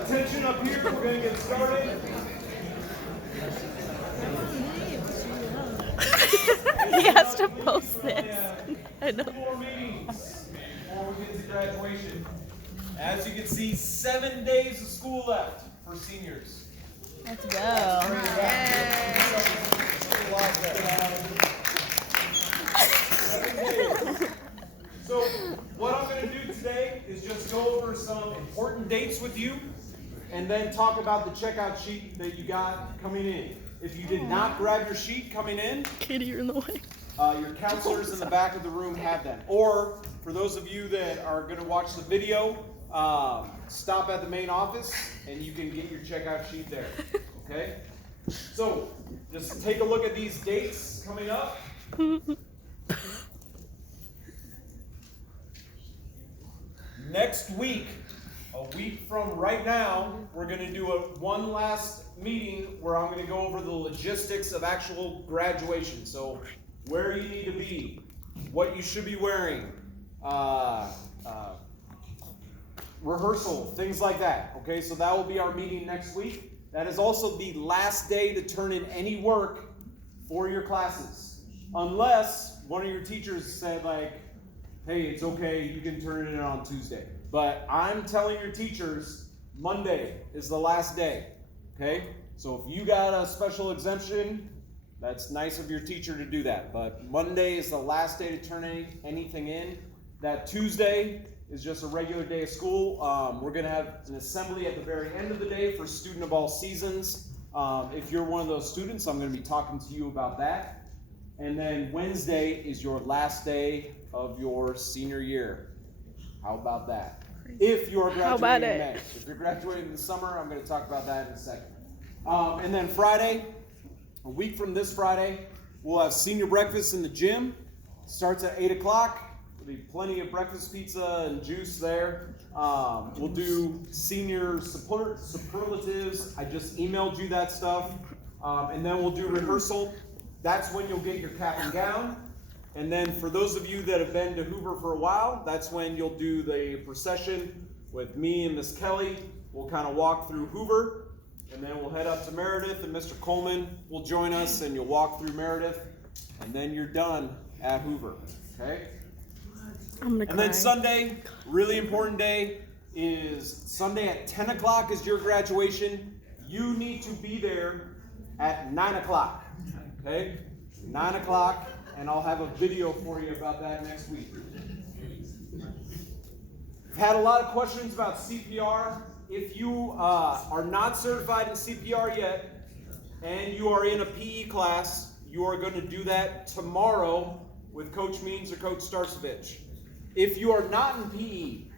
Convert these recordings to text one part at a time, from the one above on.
Attention up here, we're going to get started. He has to post this. I know. 2 more meetings before we get to graduation. As you can see, 7 days of school left for seniors. Let's go. So what I'm going to do today is just go over some important dates with you and then talk about the checkout sheet that you got coming in. If you did not grab your sheet coming in, Katie, you're in the way. your counselors in the back of the room have them. Or for those of you that are going to watch the video, stop at the main office and you can get your checkout sheet there. Okay? So just take a look at these dates coming up. Next week, a week from right now, we're going to do one last meeting where I'm going to go over the logistics of actual graduation. So where you need to be, what you should be wearing, rehearsal, things like that. Okay, so that will be our meeting next week. That is also the last day to turn in any work for your classes. Unless one of your teachers said like, hey, it's okay, you can turn it in on Tuesday. But I'm telling your teachers, Monday is the last day, okay? So if you got a special exemption, that's nice of your teacher to do that. But Monday is the last day to turn anything in. That Tuesday is just a regular day of school. We're gonna have an assembly at the very end of the day for student of all seasons. If you're one of those students, I'm gonna be talking to you about that. And then Wednesday is your last day of your senior year. How about that? If you are graduating in May. If you're graduating in the summer, I'm going to talk about that in a second. And then Friday, a week from this Friday, we'll have senior breakfast in the gym. Starts at 8 o'clock. There'll be plenty of breakfast pizza and juice there. We'll do senior superlatives. I just emailed you that stuff. And then we'll do rehearsal. That's when you'll get your cap and gown. And then for those of you that have been to Hoover for a while, that's when you'll do the procession with me and Miss Kelly. We'll kind of walk through Hoover, and then we'll head up to Meredith, and Mr. Coleman will join us, and you'll walk through Meredith, and then you're done at Hoover, okay? And then Sunday, really important day, is Sunday at 10 o'clock is your graduation. You need to be there at 9 o'clock, okay? 9 o'clock. And I'll have a video for you about that next week. I've had a lot of questions about CPR. If you are not certified in CPR yet, and you are in a PE class, you are going to do that tomorrow with Coach Means or Coach Starcevich. If you are not in PE,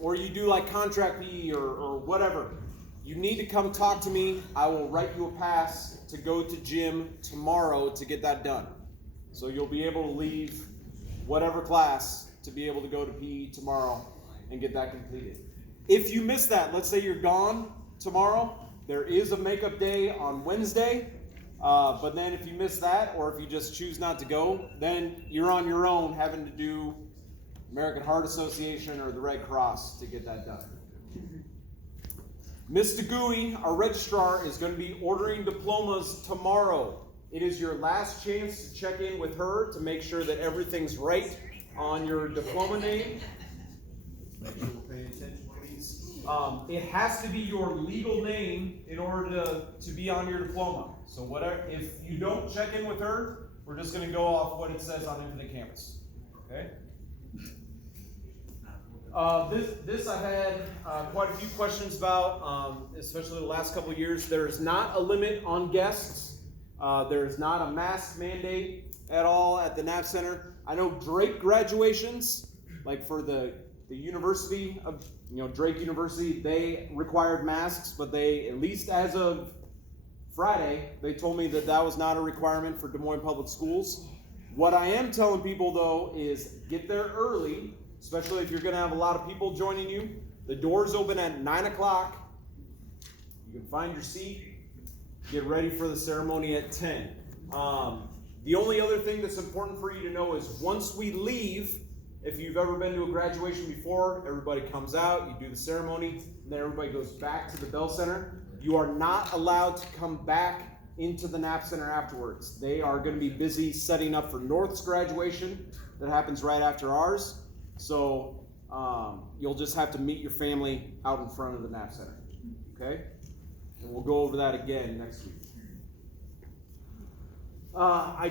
or you do like contract PE or whatever, you need to come talk to me. I will write you a pass to go to gym tomorrow to get that done. So you'll be able to leave whatever class to be able to go to PE tomorrow and get that completed. If you miss that, let's say you're gone tomorrow, there is a makeup day on Wednesday. But then if you miss that, or if you just choose not to go, then you're on your own having to do American Heart Association or the Red Cross to get that done. Ms. DeGuy, our registrar, is going to be ordering diplomas tomorrow. It is your last chance to check in with her to make sure that everything's right on your diploma name. Make sure we're paying attention, please. It has to be your legal name in order to be on your diploma. So whatever, if you don't check in with her, we're just going to go off what it says on Infinite Campus. Okay? This I had quite a few questions about, especially the last couple of years. There is not a limit on guests. There's not a mask mandate at all at the NAP Center. I know Drake graduations, like for the university of, Drake University, they required masks, but they, at least as of Friday, they told me that that was not a requirement for Des Moines Public Schools. What I am telling people though is get there early, especially if you're going to have a lot of people joining you. The doors open at 9 o'clock. You can find your seat. Get ready for the ceremony at 10. The only other thing that's important for you to know is once we leave, If you've ever been to a graduation before, everybody comes out, you do the ceremony, and then everybody goes back to the Bell Center. You are not allowed to come back into the Knapp Center afterwards. They are going to be busy setting up for North's graduation that happens right after ours. So you'll just have to meet your family out in front of the Knapp Center. Okay? And we'll go over that again next week. I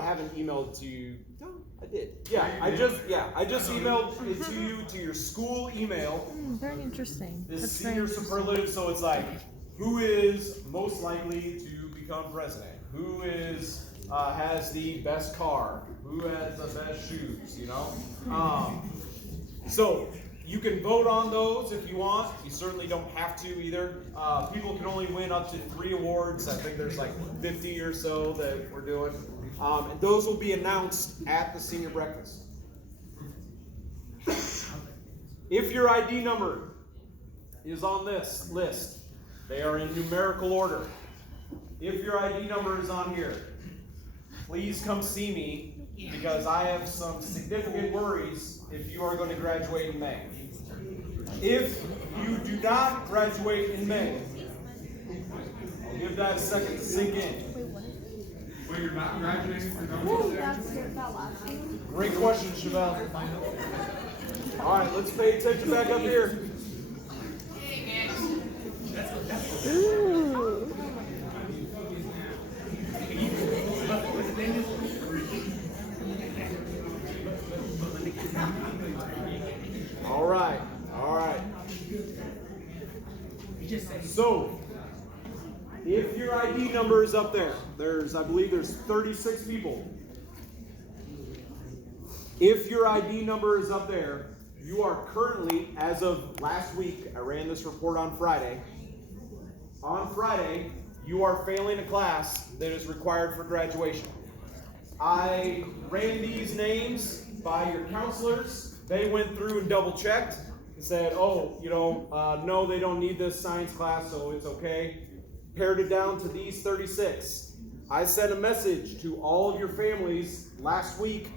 haven't emailed it to you. No, I did. I just emailed it to you to your school email. Very interesting. This That's senior very interesting. superlative, so it's like, who is most likely to become president? Who is has the best car? Who has the best shoes? You know. So you can vote on those if you want. You certainly don't have to either. People can only win up to 3 awards. I think there's like 50 or so that we're doing. And those will be announced at the senior breakfast. If your ID number is on this list, they are in numerical order. If your ID number is on here, please come see me because I have some significant worries if you are going to graduate in May. If you do not graduate in May, I'll give that a second to sink in. Well, you're not graduating for Great question, Chevelle. All right, let's pay attention back up here. Ooh. All right. So, if your ID number is up there, I believe there's 36 people. If your ID number is up there, you are currently, as of last week, I ran this report on Friday. On Friday, you are failing a class that is required for graduation. I ran these names by your counselors. They went through and double checked and said, no, they don't need this science class, so it's okay. Pared it down to these 36. I sent a message to all of your families last week,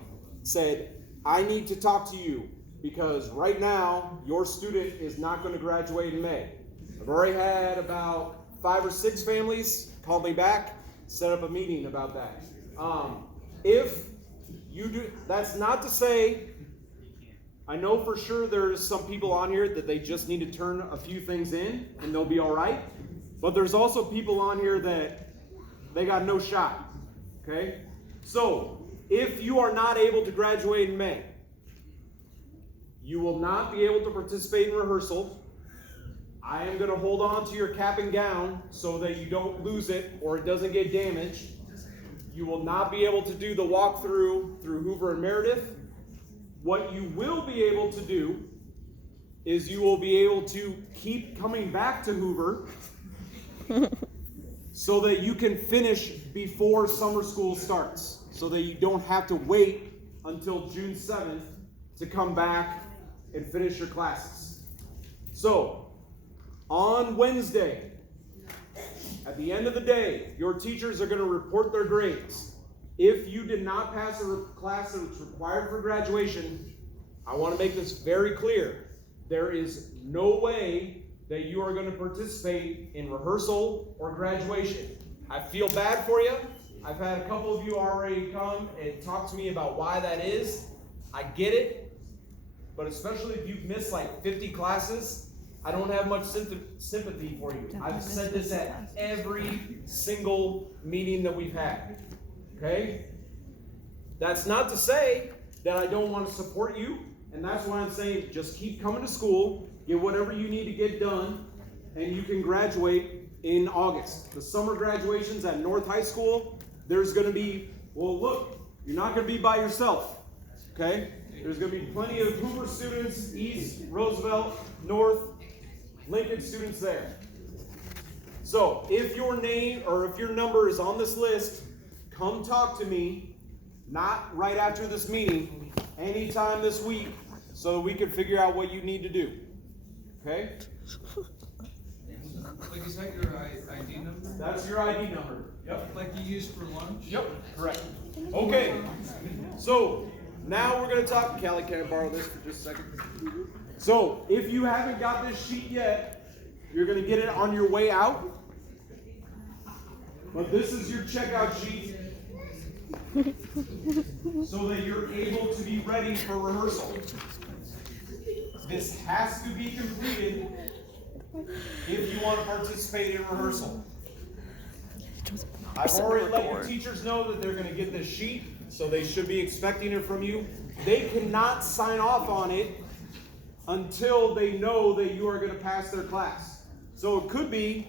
said, I need to talk to you because right now your student is not going to graduate in May. I've already had about 5 or 6 families call me back, set up a meeting about that. If you do, that's not to say, I know for sure there's some people on here that they just need to turn a few things in and they'll be all right. But there's also people on here that they got no shot, okay? So, if you are not able to graduate in May, you will not be able to participate in rehearsal. I am going to hold on to your cap and gown so that you don't lose it or it doesn't get damaged. You will not be able to do the walkthrough through Hoover and Meredith. What you will be able to do is you will be able to keep coming back to Hoover so that you can finish before summer school starts, so that you don't have to wait until June 7th to come back and finish your classes. So, on Wednesday, at the end of the day, your teachers are going to report their grades. If you did not pass a class that was required for graduation, I want to make this very clear. There is no way that you are going to participate in rehearsal or graduation. I feel bad for you. I've had a couple of you already come and talk to me about why that is. I get it, but especially if you've missed like 50 classes, I don't have much sympathy for you. I've said this at every single meeting that we've had. Okay? That's not to say that I don't want to support you, and that's why I'm saying just keep coming to school, get whatever you need to get done, and you can graduate in August. The summer graduations at North High School, there's going to be, well, look, you're not going to be by yourself. Okay? There's going to be plenty of Hoover students, East, Roosevelt, North, Lincoln students there. So if your name or if your number is on this list, come talk to me, not right after this meeting, anytime this week, so that we can figure out what you need to do. Okay? Like, is that your ID number? That's your ID number. Yep. Like you use for lunch? Yep, correct. Okay, so Now we're going to talk. Callie, can I borrow this for just a second? So, if you haven't got this sheet yet, you're going to get it on your way out. But this is your checkout sheet so that you're able to be ready for rehearsal. This has to be completed if you want to participate in rehearsal. I've already let your teachers know that they're going to get this sheet, so they should be expecting it from you. They cannot sign off on it until they know that you are going to pass their class. So it could be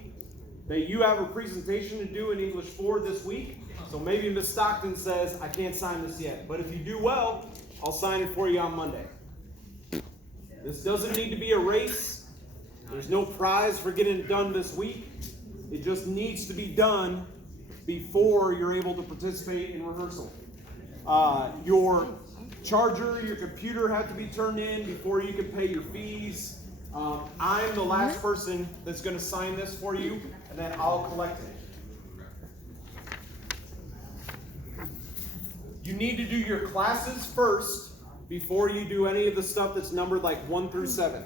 that you have a presentation to do in English 4 this week. So maybe Ms. Stockton says, I can't sign this yet. But if you do well, I'll sign it for you on Monday. This doesn't need to be a race. There's no prize for getting it done this week. It just needs to be done before you're able to participate in rehearsal. Your charger, your computer have to be turned in before you can pay your fees. I'm the last person that's going to sign this for you, and then I'll collect it. You need to do your classes first before you do any of the stuff that's numbered like 1 through 7.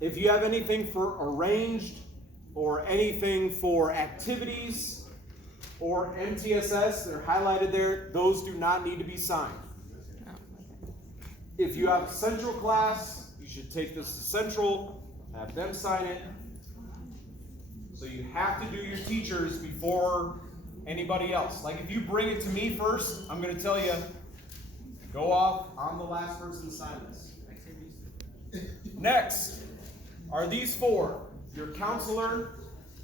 If you have anything for arranged or anything for activities or MTSS, they're highlighted there, those do not need to be signed. If you have a central class, you should take this to central, have them sign it. So you have to do your teachers before anybody else. Like if you bring it to me first, I'm going to tell you, go off, I'm the last person to sign this. Next are these 4. Your counselor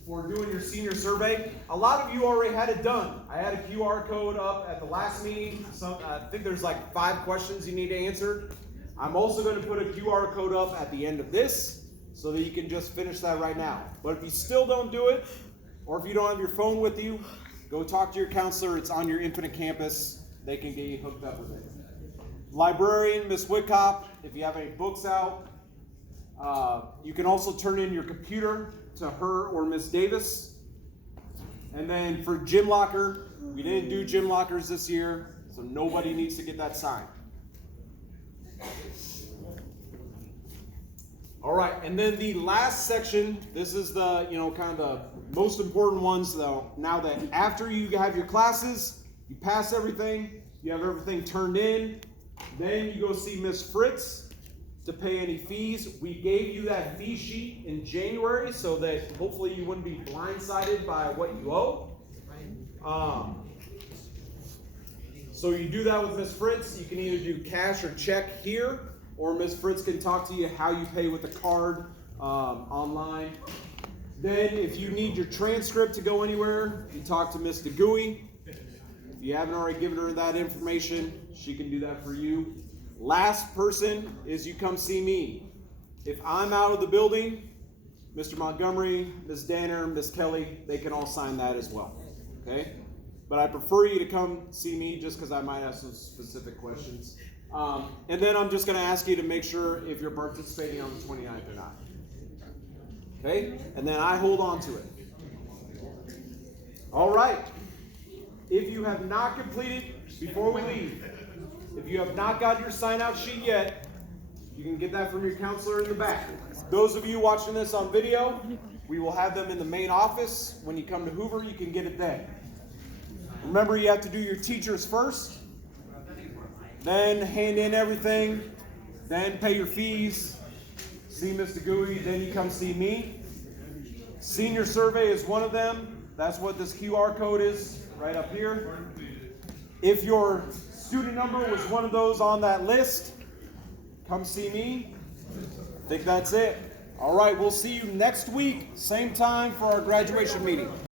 for doing your senior survey. A lot of you already had it done. I had a QR code up at the last meeting. I think there's like 5 questions you need to answer. I'm also going to put a QR code up at the end of this so that you can just finish that right now. But if you still don't do it, or if you don't have your phone with you, go talk to your counselor. It's on your Infinite Campus. They can get you hooked up with it. Librarian, Ms. Whitcop, if you have any books out, you can also turn in your computer to her or Ms. Davis. And then for gym locker, we didn't do gym lockers this year, so nobody needs to get that signed. All right, and then the last section, this is the, kind of the most important ones though. Now that after you have your classes, you pass everything, you have everything turned in, then you go see Ms. Fritz to pay any fees. We gave you that fee sheet in January so that hopefully you wouldn't be blindsided by what you owe. So you do that with Ms. Fritz. You can either do cash or check here, or Ms. Fritz can talk to you how you pay with a card online. Then if you need your transcript to go anywhere, you talk to Ms. DeGuy. If you haven't already given her that information, she can do that for you. Last person is you come see me. If I'm out of the building, Mr. Montgomery, Ms. Danner, Ms. Kelly, they can all sign that as well. Okay? But I prefer you to come see me just because I might have some specific questions. And then I'm just going to ask you to make sure if you're participating on the 29th or not. Okay? And then I hold on to it. All right. If you have not completed, before we leave, if you have not got your sign-out sheet yet, you can get that from your counselor in the back. Those of you watching this on video, we will have them in the main office. When you come to Hoover, you can get it then. Remember, you have to do your teachers first, then hand in everything, then pay your fees, see Mr. Gooey, then you come see me. Senior survey is one of them. That's what this QR code is right up here. If your student number was one of those on that list, come see me. I think that's it. All right, we'll see you next week, same time for our graduation meeting.